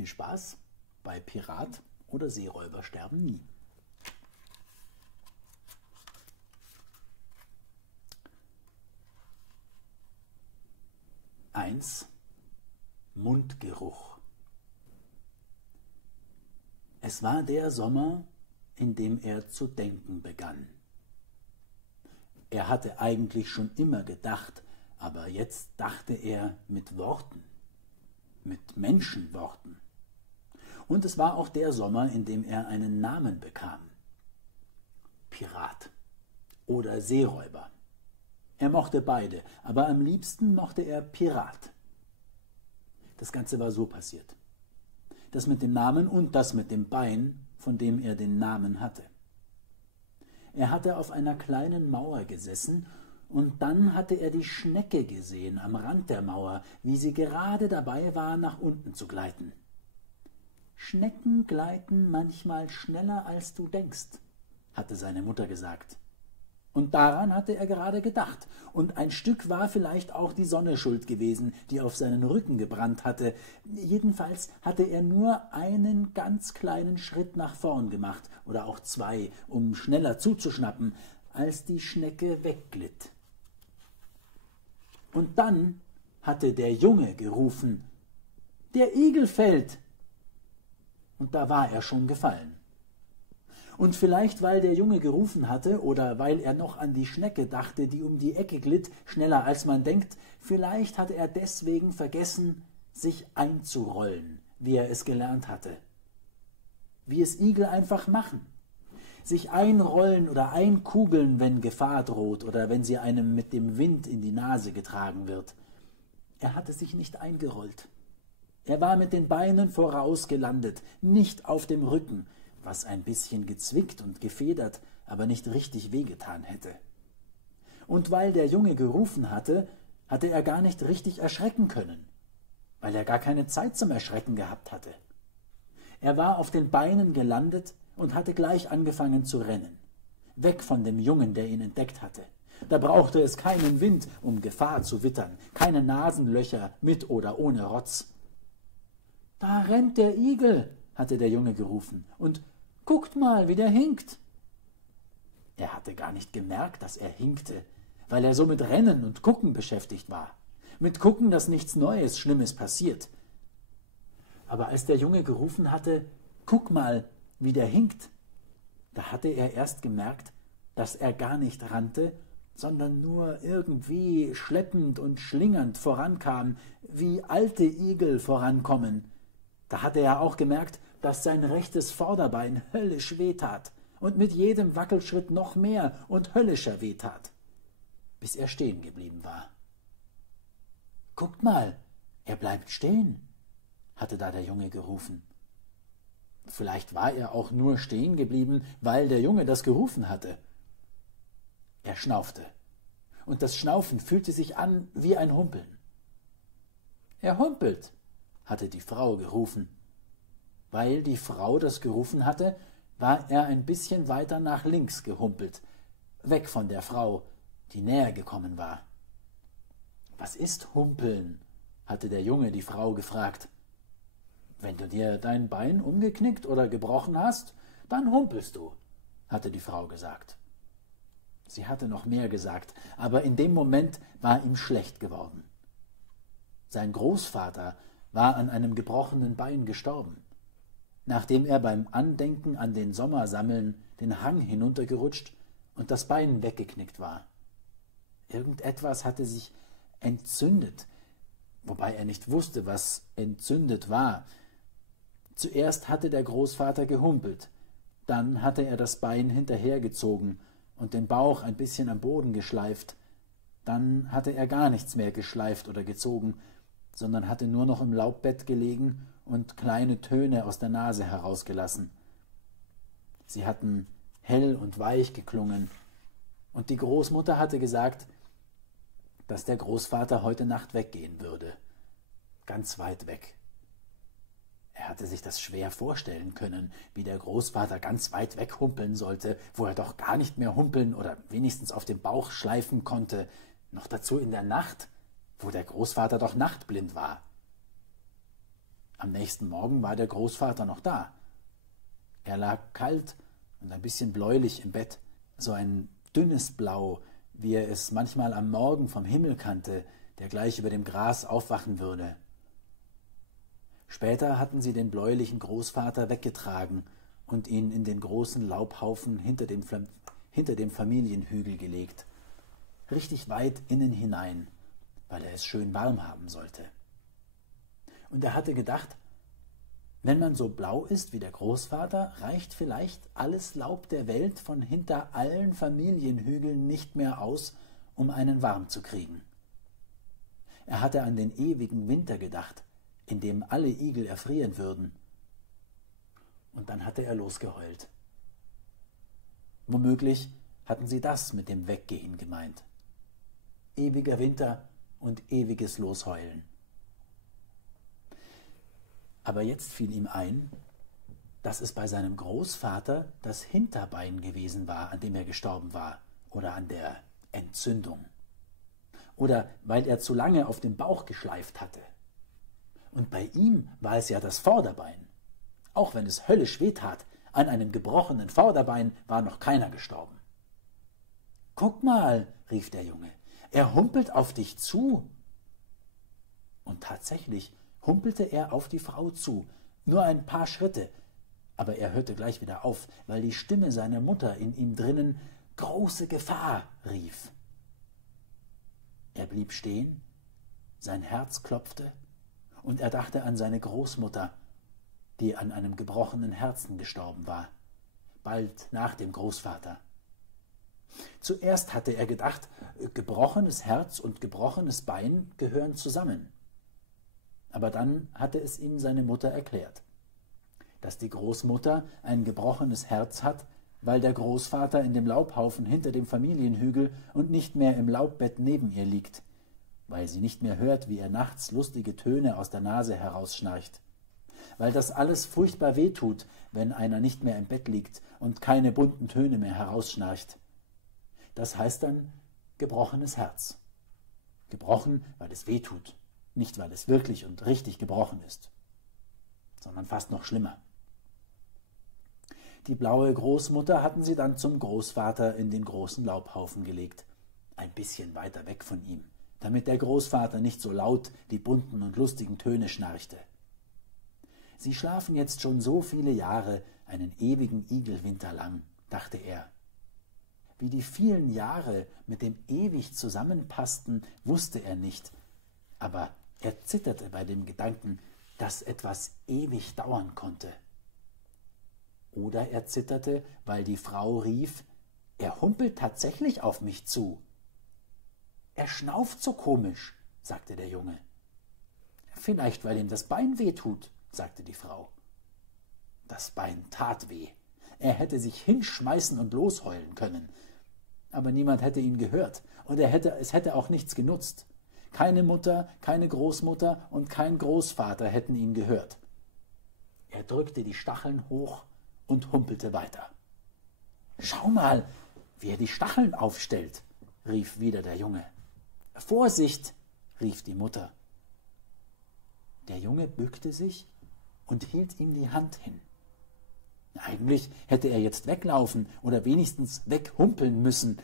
Viel Spaß bei Pirat oder Seeräuber sterben nie. Eins. Mundgeruch. Es war der Sommer, in dem er zu denken begann. Er hatte eigentlich schon immer gedacht, aber jetzt dachte er mit Worten, mit Menschenworten. Und es war auch der Sommer, in dem er einen Namen bekam. Pirat oder Seeräuber. Er mochte beide, aber am liebsten mochte er Pirat. Das Ganze war so passiert. Das mit dem Namen und das mit dem Bein, von dem er den Namen hatte. Er hatte auf einer kleinen Mauer gesessen, und dann hatte er die Schnecke gesehen am Rand der Mauer, wie sie gerade dabei war, nach unten zu gleiten. »Schnecken gleiten manchmal schneller, als du denkst«, hatte seine Mutter gesagt. Und daran hatte er gerade gedacht, und ein Stück war vielleicht auch die Sonne schuld gewesen, die auf seinen Rücken gebrannt hatte. Jedenfalls hatte er nur einen ganz kleinen Schritt nach vorn gemacht, oder auch zwei, um schneller zuzuschnappen, als die Schnecke wegglitt. Und dann hatte der Junge gerufen, »Der Igel fällt!« Und da war er schon gefallen. Und vielleicht, weil der Junge gerufen hatte oder weil er noch an die Schnecke dachte, die um die Ecke glitt, schneller als man denkt, vielleicht hatte er deswegen vergessen, sich einzurollen, wie er es gelernt hatte. Wie es Igel einfach machen. Sich einrollen oder einkugeln, wenn Gefahr droht oder wenn sie einem mit dem Wind in die Nase getragen wird. Er hatte sich nicht eingerollt. Er war mit den Beinen voraus gelandet, nicht auf dem Rücken, was ein bisschen gezwickt und gefedert, aber nicht richtig wehgetan hätte. Und weil der Junge gerufen hatte, hatte er gar nicht richtig erschrecken können, weil er gar keine Zeit zum Erschrecken gehabt hatte. Er war auf den Beinen gelandet und hatte gleich angefangen zu rennen, weg von dem Jungen, der ihn entdeckt hatte. Da brauchte es keinen Wind, um Gefahr zu wittern, keine Nasenlöcher mit oder ohne Rotz. »Da rennt der Igel«, hatte der Junge gerufen, »und guckt mal, wie der hinkt.« Er hatte gar nicht gemerkt, dass er hinkte, weil er so mit Rennen und Gucken beschäftigt war. Mit Gucken, dass nichts Neues, Schlimmes passiert. Aber als der Junge gerufen hatte, »Guck mal, wie der hinkt«, da hatte er erst gemerkt, dass er gar nicht rannte, sondern nur irgendwie schleppend und schlingernd vorankam, wie alte Igel vorankommen. Da hatte er auch gemerkt, dass sein rechtes Vorderbein höllisch wehtat und mit jedem Wackelschritt noch mehr und höllischer wehtat, bis er stehen geblieben war. »Guckt mal, er bleibt stehen«, hatte da der Junge gerufen. Vielleicht war er auch nur stehen geblieben, weil der Junge das gerufen hatte. Er schnaufte, und das Schnaufen fühlte sich an wie ein Humpeln. »Er humpelt«, hatte die Frau gerufen. Weil die Frau das gerufen hatte, war er ein bisschen weiter nach links gehumpelt, weg von der Frau, die näher gekommen war. »Was ist Humpeln?«, hatte der Junge die Frau gefragt. »Wenn du dir dein Bein umgeknickt oder gebrochen hast, dann humpelst du«, hatte die Frau gesagt. Sie hatte noch mehr gesagt, aber in dem Moment war ihm schlecht geworden. Sein Großvater war an einem gebrochenen Bein gestorben, nachdem er beim Andenken an den Sommersammeln den Hang hinuntergerutscht und das Bein weggeknickt war. Irgendetwas hatte sich entzündet, wobei er nicht wusste, was entzündet war. Zuerst hatte der Großvater gehumpelt, dann hatte er das Bein hinterhergezogen und den Bauch ein bisschen am Boden geschleift. Dann hatte er gar nichts mehr geschleift oder gezogen, sondern hatte nur noch im Laubbett gelegen und kleine Töne aus der Nase herausgelassen. Sie hatten hell und weich geklungen, und die Großmutter hatte gesagt, dass der Großvater heute Nacht weggehen würde, ganz weit weg. Er hatte sich das schwer vorstellen können, wie der Großvater ganz weit weg humpeln sollte, wo er doch gar nicht mehr humpeln oder wenigstens auf dem Bauch schleifen konnte, noch dazu in der Nacht, wo der Großvater doch nachtblind war. Am nächsten Morgen war der Großvater noch da. Er lag kalt und ein bisschen bläulich im Bett, so ein dünnes Blau, wie er es manchmal am Morgen vom Himmel kannte, der gleich über dem Gras aufwachen würde. Später hatten sie den bläulichen Großvater weggetragen und ihn in den großen Laubhaufen hinter dem Familienhügel gelegt, richtig weit innen hinein, weil er es schön warm haben sollte. Und er hatte gedacht, wenn man so blau ist wie der Großvater, reicht vielleicht alles Laub der Welt von hinter allen Familienhügeln nicht mehr aus, um einen warm zu kriegen. Er hatte an den ewigen Winter gedacht, in dem alle Igel erfrieren würden. Und dann hatte er losgeheult. Womöglich hatten sie das mit dem Weggehen gemeint. Ewiger Winter und ewiges Losheulen. Aber jetzt fiel ihm ein, dass es bei seinem Großvater das Hinterbein gewesen war, an dem er gestorben war, oder an der Entzündung. Oder weil er zu lange auf dem Bauch geschleift hatte. Und bei ihm war es ja das Vorderbein. Auch wenn es höllisch wehtat, an einem gebrochenen Vorderbein war noch keiner gestorben. »Guck mal«, rief der Junge, »er humpelt auf dich zu.« Und tatsächlich humpelte er auf die Frau zu, nur ein paar Schritte, aber er hörte gleich wieder auf, weil die Stimme seiner Mutter in ihm drinnen »Große Gefahr« rief. Er blieb stehen, sein Herz klopfte, und er dachte an seine Großmutter, die an einem gebrochenen Herzen gestorben war, bald nach dem Großvater. Zuerst hatte er gedacht, gebrochenes Herz und gebrochenes Bein gehören zusammen. Aber dann hatte es ihm seine Mutter erklärt, dass die Großmutter ein gebrochenes Herz hat, weil der Großvater in dem Laubhaufen hinter dem Familienhügel und nicht mehr im Laubbett neben ihr liegt, weil sie nicht mehr hört, wie er nachts lustige Töne aus der Nase herausschnarcht, weil das alles furchtbar wehtut, wenn einer nicht mehr im Bett liegt und keine bunten Töne mehr herausschnarcht. Das heißt dann gebrochenes Herz. Gebrochen, weil es wehtut. Nicht, weil es wirklich und richtig gebrochen ist, sondern fast noch schlimmer. Die blaue Großmutter hatten sie dann zum Großvater in den großen Laubhaufen gelegt, ein bisschen weiter weg von ihm, damit der Großvater nicht so laut die bunten und lustigen Töne schnarchte. Sie schlafen jetzt schon so viele Jahre, einen ewigen Igelwinter lang, dachte er. Wie die vielen Jahre mit dem ewig zusammenpassten, wusste er nicht, aber er zitterte bei dem Gedanken, dass etwas ewig dauern konnte. Oder er zitterte, weil die Frau rief, er humpelt tatsächlich auf mich zu. Er schnauft so komisch, sagte der Junge. Vielleicht, weil ihm das Bein wehtut, sagte die Frau. Das Bein tat weh. Er hätte sich hinschmeißen und losheulen können. Aber niemand hätte ihn gehört, und es hätte auch nichts genutzt. Keine Mutter, keine Großmutter und kein Großvater hätten ihn gehört. Er drückte die Stacheln hoch und humpelte weiter. »Schau mal, wie er die Stacheln aufstellt«, rief wieder der Junge. »Vorsicht«, rief die Mutter. Der Junge bückte sich und hielt ihm die Hand hin. Eigentlich hätte er jetzt weglaufen oder wenigstens weghumpeln müssen,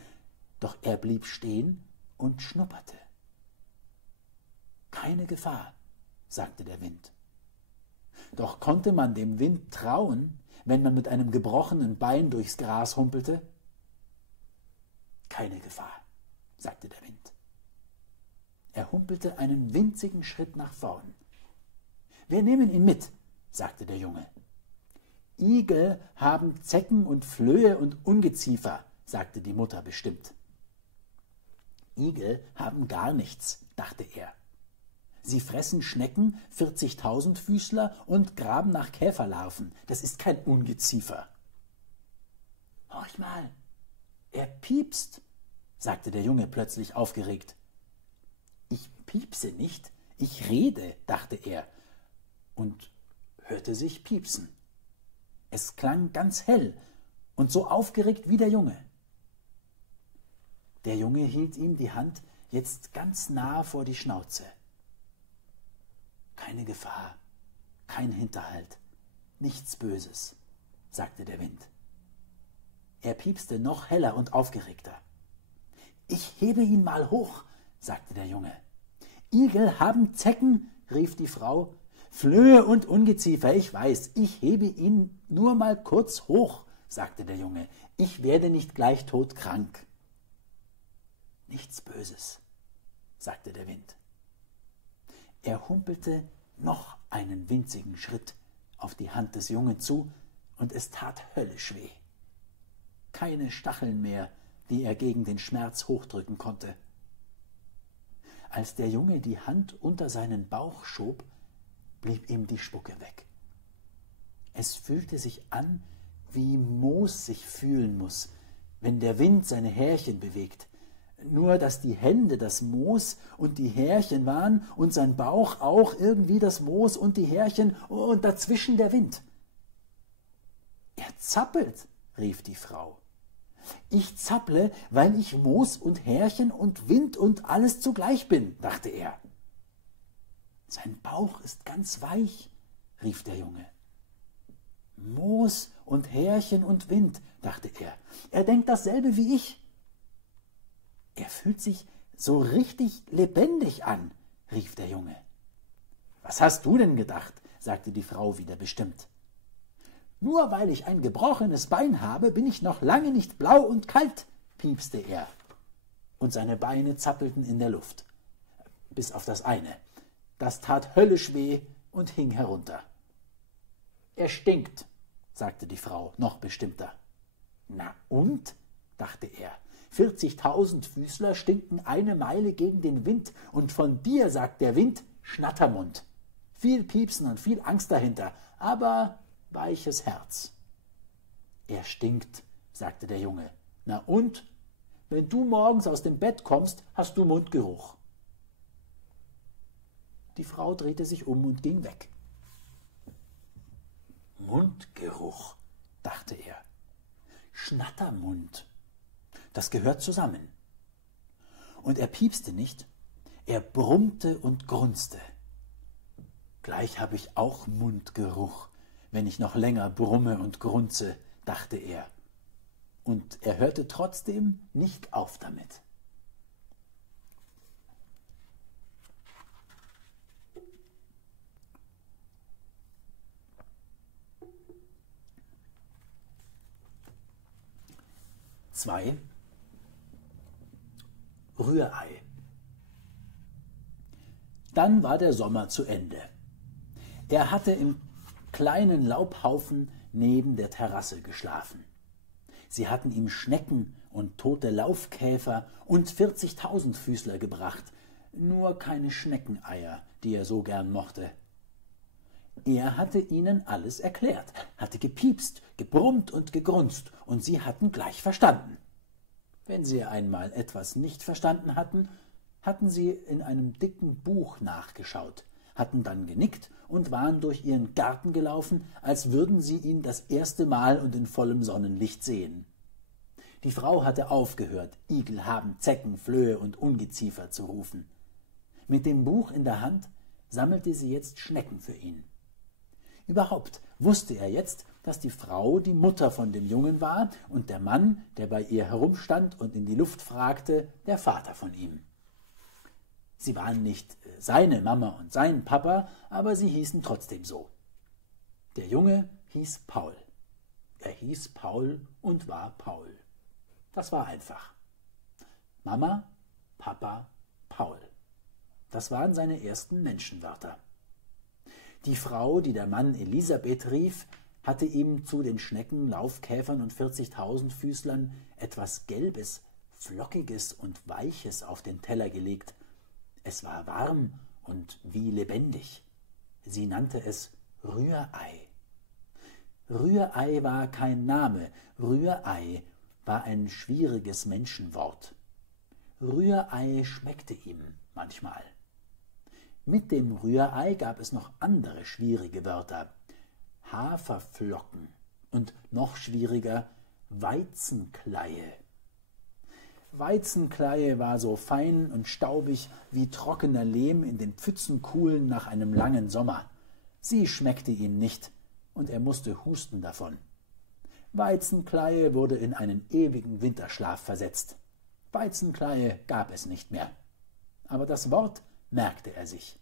doch er blieb stehen und schnupperte. »Keine Gefahr«, sagte der Wind. Doch konnte man dem Wind trauen, wenn man mit einem gebrochenen Bein durchs Gras humpelte? »Keine Gefahr«, sagte der Wind. Er humpelte einen winzigen Schritt nach vorn. »Wir nehmen ihn mit«, sagte der Junge. »Igel haben Zecken und Flöhe und Ungeziefer«, sagte die Mutter bestimmt. »Igel haben gar nichts«, dachte er. »Sie fressen Schnecken, 40.000-Füßler und graben nach Käferlarven. Das ist kein Ungeziefer.« »Horch mal, er piepst«, sagte der Junge plötzlich aufgeregt. »Ich piepse nicht, ich rede«, dachte er und hörte sich piepsen. Es klang ganz hell und so aufgeregt wie der Junge. Der Junge hielt ihm die Hand jetzt ganz nah vor die Schnauze. »Keine Gefahr«, Kein Hinterhalt, nichts Böses, sagte der Wind. Er piepste noch heller und aufgeregter. »Ich hebe ihn mal hoch«, sagte der Junge. »Igel haben Zecken«, rief die Frau. »Flöhe und Ungeziefer, ich weiß, ich hebe ihn nur mal kurz hoch«, sagte der Junge. »Ich werde nicht gleich todkrank.« »Nichts Böses«, sagte der Wind. Er humpelte noch einen winzigen Schritt auf die Hand des Jungen zu, und es tat höllisch weh. Keine Stacheln mehr, die er gegen den Schmerz hochdrücken konnte. Als der Junge die Hand unter seinen Bauch schob, blieb ihm die Spucke weg. Es fühlte sich an, wie Moos sich fühlen muss, wenn der Wind seine Härchen bewegt. Nur, dass die Hände das Moos und die Härchen waren und sein Bauch auch irgendwie das Moos und die Härchen und dazwischen der Wind. »Er zappelt«, rief die Frau. »Ich zapple, weil ich Moos und Härchen und Wind und alles zugleich bin«, dachte er. »Sein Bauch ist ganz weich«, rief der Junge. »Moos und Härchen und Wind«, dachte er. »Er denkt dasselbe wie ich.« »Er fühlt sich so richtig lebendig an«, rief der Junge. »Was hast du denn gedacht?«, sagte die Frau wieder bestimmt. »Nur weil ich ein gebrochenes Bein habe, bin ich noch lange nicht blau und kalt«, piepste er. Und seine Beine zappelten in der Luft. Bis auf das eine. Das tat höllisch weh und hing herunter. »Er stinkt«, sagte die Frau noch bestimmter. »Na und?«, dachte er. »40.000 Füßler stinken eine Meile gegen den Wind, und von dir, sagt der Wind, Schnattermund. Viel Piepsen und viel Angst dahinter, aber weiches Herz.« »Er stinkt«, sagte der Junge. »Na und? Wenn du morgens aus dem Bett kommst, hast du Mundgeruch.« Die Frau drehte sich um und ging weg. »Mundgeruch«, dachte er. »Schnattermund. Das gehört zusammen.« Und er piepste nicht, er brummte und grunzte. »Gleich habe ich auch Mundgeruch, wenn ich noch länger brumme und grunze«, dachte er. Und er hörte trotzdem nicht auf damit. Zwei. Rührei. Dann war der Sommer zu Ende. Er hatte im kleinen Laubhaufen neben der Terrasse geschlafen. Sie hatten ihm Schnecken und tote Laufkäfer und 40.000 Füßler gebracht, nur keine Schneckeneier, die er so gern mochte. Er hatte ihnen alles erklärt, hatte gepiepst, gebrummt und gegrunzt, und sie hatten gleich verstanden. Wenn sie einmal etwas nicht verstanden hatten, hatten sie in einem dicken Buch nachgeschaut, hatten dann genickt und waren durch ihren Garten gelaufen, als würden sie ihn das erste Mal und in vollem Sonnenlicht sehen. Die Frau hatte aufgehört, Igel haben Zecken, Flöhe und Ungeziefer zu rufen. Mit dem Buch in der Hand sammelte sie jetzt Schnecken für ihn. Überhaupt wusste er jetzt, dass die Frau die Mutter von dem Jungen war und der Mann, der bei ihr herumstand und in die Luft fragte, der Vater von ihm. Sie waren nicht seine Mama und sein Papa, aber sie hießen trotzdem so. Der Junge hieß Paul. Er hieß Paul und war Paul. Das war einfach. Mama, Papa, Paul. Das waren seine ersten Menschenwörter. Die Frau, die der Mann Elisabeth rief, hatte ihm zu den Schnecken, Laufkäfern und 40.000 Füßlern etwas Gelbes, Flockiges und Weiches auf den Teller gelegt. Es war warm und wie lebendig. Sie nannte es Rührei. Rührei war kein Name, Rührei war ein schwieriges Menschenwort. Rührei schmeckte ihm manchmal. Mit dem Rührei gab es noch andere schwierige Wörter. Haferflocken und noch schwieriger Weizenkleie. Weizenkleie war so fein und staubig wie trockener Lehm in den Pfützenkuhlen nach einem langen Sommer. Sie schmeckte ihm nicht, und er musste husten davon. Weizenkleie wurde in einen ewigen Winterschlaf versetzt. Weizenkleie gab es nicht mehr. Aber das Wort merkte er sich,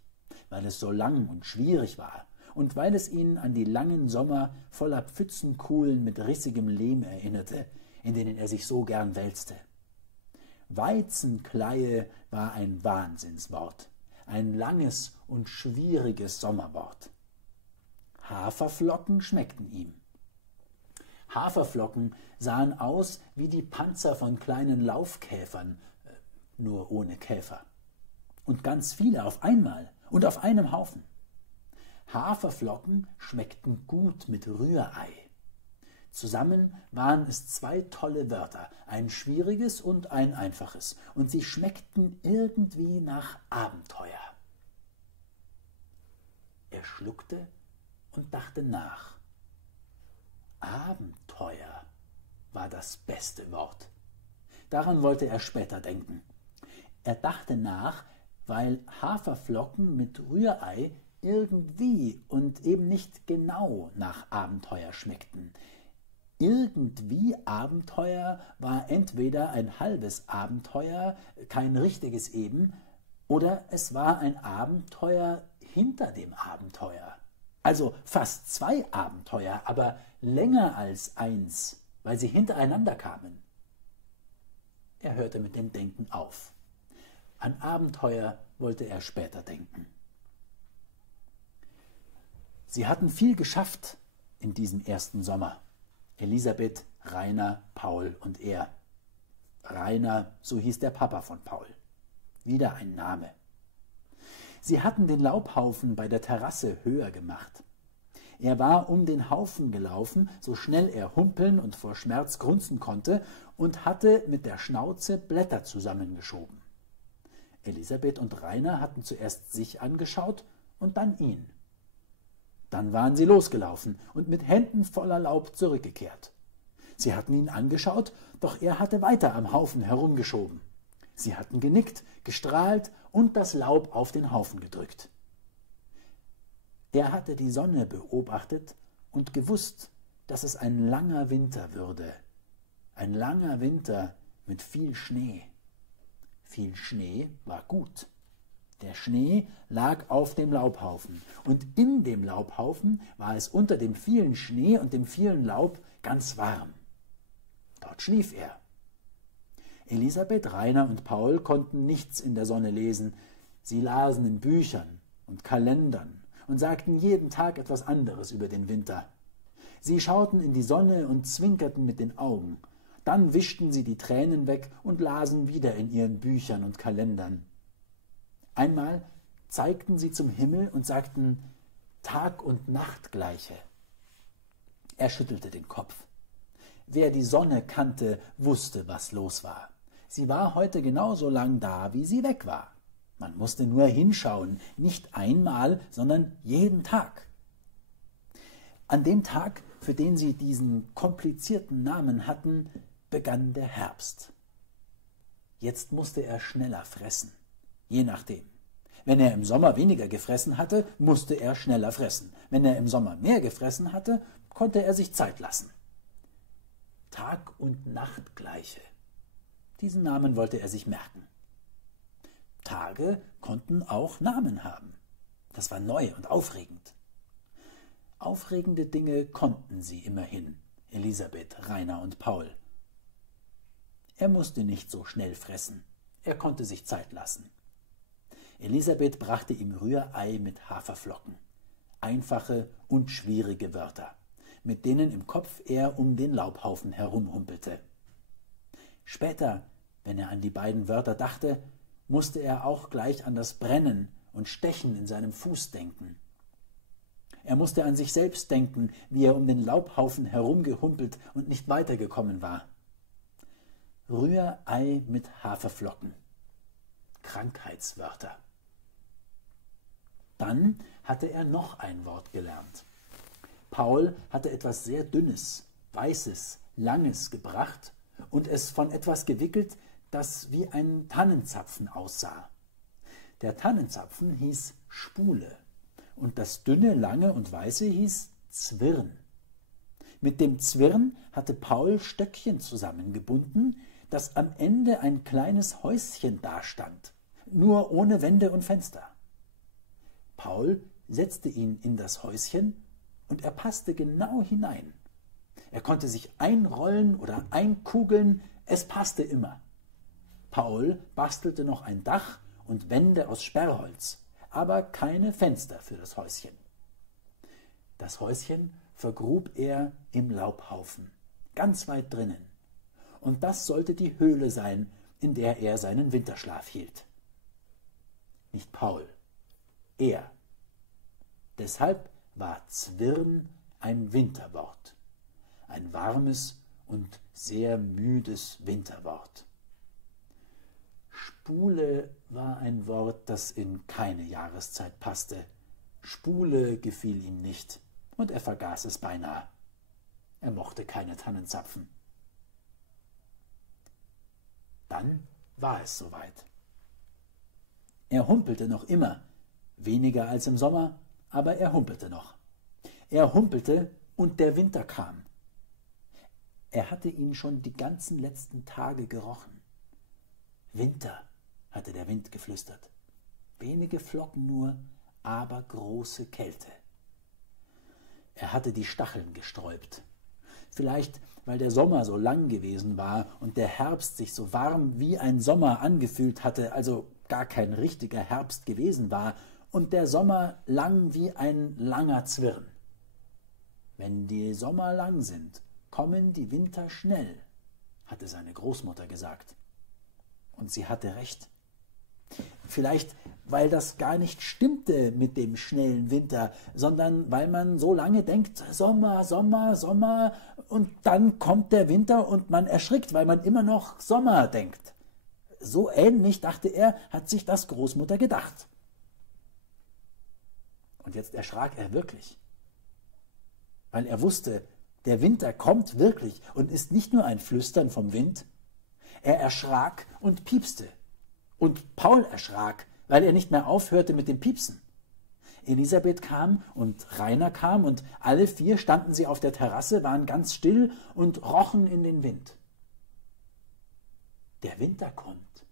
weil es so lang und schwierig war und weil es ihn an die langen Sommer voller Pfützenkuhlen mit rissigem Lehm erinnerte, in denen er sich so gern wälzte. Weizenkleie war ein Wahnsinnswort, ein langes und schwieriges Sommerwort. Haferflocken schmeckten ihm. Haferflocken sahen aus wie die Panzer von kleinen Laufkäfern, nur ohne Käfer. Und ganz viele auf einmal und auf einem Haufen. Haferflocken schmeckten gut mit Rührei. Zusammen waren es zwei tolle Wörter, ein schwieriges und ein einfaches, und sie schmeckten irgendwie nach Abenteuer. Er schluckte und dachte nach. Abenteuer war das beste Wort. Daran wollte er später denken. Er dachte nach, weil Haferflocken mit Rührei irgendwie und eben nicht genau nach Abenteuer schmeckten. Irgendwie Abenteuer war entweder ein halbes Abenteuer, kein richtiges eben, oder es war ein Abenteuer hinter dem Abenteuer. Also fast zwei Abenteuer, aber länger als eins, weil sie hintereinander kamen. Er hörte mit dem Denken auf. An Abenteuer wollte er später denken. Sie hatten viel geschafft in diesem ersten Sommer. Elisabeth, Rainer, Paul und er. Rainer, so hieß der Papa von Paul. Wieder ein Name. Sie hatten den Laubhaufen bei der Terrasse höher gemacht. Er war um den Haufen gelaufen, so schnell er humpeln und vor Schmerz grunzen konnte, und hatte mit der Schnauze Blätter zusammengeschoben. Elisabeth und Rainer hatten zuerst sich angeschaut und dann ihn. Dann waren sie losgelaufen und mit Händen voller Laub zurückgekehrt. Sie hatten ihn angeschaut, doch er hatte weiter am Haufen herumgeschoben. Sie hatten genickt, gestrahlt und das Laub auf den Haufen gedrückt. Er hatte die Sonne beobachtet und gewusst, dass es ein langer Winter würde. Ein langer Winter mit viel Schnee. Viel Schnee war gut. Der Schnee lag auf dem Laubhaufen, und in dem Laubhaufen war es unter dem vielen Schnee und dem vielen Laub ganz warm. Dort schlief er. Elisabeth, Rainer und Paul konnten nichts in der Sonne lesen. Sie lasen in Büchern und Kalendern und sagten jeden Tag etwas anderes über den Winter. Sie schauten in die Sonne und zwinkerten mit den Augen. Dann wischten sie die Tränen weg und lasen wieder in ihren Büchern und Kalendern. Einmal zeigten sie zum Himmel und sagten Tag und Nacht gleiche. Er schüttelte den Kopf. Wer die Sonne kannte, wusste, was los war. Sie war heute genauso lang da, wie sie weg war. Man musste nur hinschauen, nicht einmal, sondern jeden Tag. An dem Tag, für den sie diesen komplizierten Namen hatten, begann der Herbst. Jetzt musste er schneller fressen, je nachdem. Wenn er im Sommer weniger gefressen hatte, musste er schneller fressen. Wenn er im Sommer mehr gefressen hatte, konnte er sich Zeit lassen. Tag und Nacht gleiche. Diesen Namen wollte er sich merken. Tage konnten auch Namen haben. Das war neu und aufregend. Aufregende Dinge konnten sie immerhin, Elisabeth, Rainer und Paul. Er musste nicht so schnell fressen. Er konnte sich Zeit lassen. Elisabeth brachte ihm Rührei mit Haferflocken. Einfache und schwierige Wörter, mit denen im Kopf er um den Laubhaufen herumhumpelte. Später, wenn er an die beiden Wörter dachte, musste er auch gleich an das Brennen und Stechen in seinem Fuß denken. Er musste an sich selbst denken, wie er um den Laubhaufen herumgehumpelt und nicht weitergekommen war. Rührei mit Haferflocken. Krankheitswörter. Dann hatte er noch ein Wort gelernt. Paul hatte etwas sehr Dünnes, Weißes, Langes gebracht und es von etwas gewickelt, das wie ein Tannenzapfen aussah. Der Tannenzapfen hieß Spule, Und das dünne, lange und weiße hieß Zwirn. Mit dem Zwirn hatte Paul Stöckchen zusammengebunden, dass am Ende ein kleines Häuschen dastand, nur ohne Wände und Fenster. Paul setzte ihn in das Häuschen und er passte genau hinein. Er konnte sich einrollen oder einkugeln, es passte immer. Paul bastelte noch ein Dach und Wände aus Sperrholz, aber keine Fenster für das Häuschen. Das Häuschen vergrub er im Laubhaufen, ganz weit drinnen. Und das sollte die Höhle sein, in der er seinen Winterschlaf hielt. Nicht Paul, er. Deshalb war Zwirn ein Winterwort, ein warmes und sehr müdes Winterwort. Spule war ein Wort, das in keine Jahreszeit passte. Spule gefiel ihm nicht, und er vergaß es beinahe. Er mochte keine Tannenzapfen. Dann war es soweit. Er humpelte noch immer, weniger als im Sommer, aber er humpelte noch. Er humpelte, und der Winter kam. Er hatte ihn schon die ganzen letzten Tage gerochen. Winter, hatte der Wind geflüstert. Wenige Flocken nur, aber große Kälte. Er hatte die Stacheln gesträubt. Vielleicht, weil der Sommer so lang gewesen war und der Herbst sich so warm wie ein Sommer angefühlt hatte, also gar kein richtiger Herbst gewesen war, und der Sommer lang wie ein langer Zwirn. Wenn die Sommer lang sind, kommen die Winter schnell, hatte seine Großmutter gesagt. Und sie hatte recht. Vielleicht, weil das gar nicht stimmte mit dem schnellen Winter, sondern weil man so lange denkt, Sommer, Sommer, Sommer, und dann kommt der Winter und man erschrickt, weil man immer noch Sommer denkt. So ähnlich, dachte er, hat sich das Großmutter gedacht. Und jetzt erschrak er wirklich, weil er wusste, der Winter kommt wirklich und ist nicht nur ein Flüstern vom Wind. Er erschrak und piepste. Und Paul erschrak, weil er nicht mehr aufhörte mit dem Piepsen. Elisabeth kam und Rainer kam und alle vier standen sie auf der Terrasse, waren ganz still und rochen in den Wind. Der Winter kommt,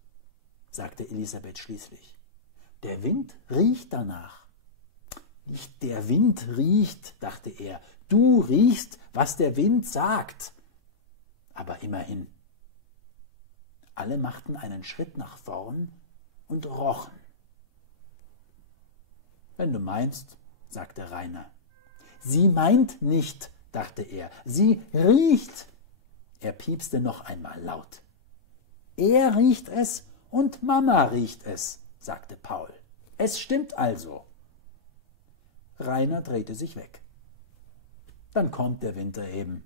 sagte Elisabeth schließlich. Der Wind riecht danach. Nicht der Wind riecht, dachte er. Du riechst, was der Wind sagt. Aber immerhin. Alle machten einen Schritt nach vorn und rochen. Wenn du meinst, sagte Rainer. Sie meint nicht, dachte er. Sie riecht. Er piepste noch einmal laut. Er riecht es und Mama riecht es, sagte Paul. Es stimmt also. Rainer drehte sich weg. Dann kommt der Winter eben.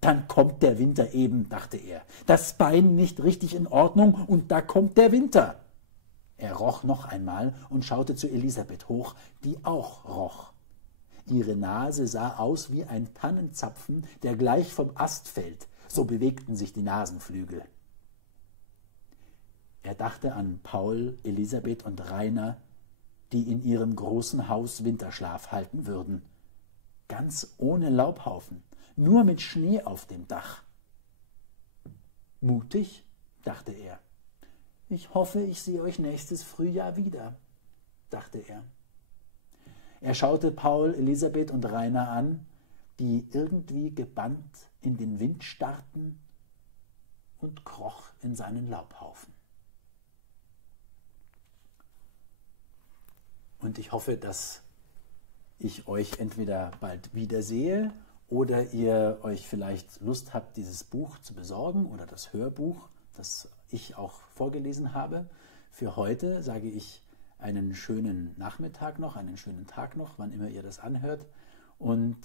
Dann kommt der Winter eben, dachte er. Das Bein nicht richtig in Ordnung und da kommt der Winter. Er roch noch einmal und schaute zu Elisabeth hoch, die auch roch. Ihre Nase sah aus wie ein Tannenzapfen, der gleich vom Ast fällt. So bewegten sich die Nasenflügel. Er dachte an Paul, Elisabeth und Rainer, die in ihrem großen Haus Winterschlaf halten würden. Ganz ohne Laubhaufen, nur mit Schnee auf dem Dach. Mutig, dachte er. Ich hoffe, ich sehe euch nächstes Frühjahr wieder, dachte er. Er schaute Paul, Elisabeth und Rainer an, die irgendwie gebannt in den Wind starrten, und kroch in seinen Laubhaufen. Und ich hoffe, dass ich euch entweder bald wiedersehe oder ihr euch vielleicht Lust habt, dieses Buch zu besorgen oder das Hörbuch, das ich auch vorgelesen habe. Für heute sage ich einen schönen Nachmittag noch, einen schönen Tag noch, wann immer ihr das anhört, und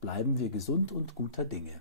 bleiben wir gesund und guter Dinge.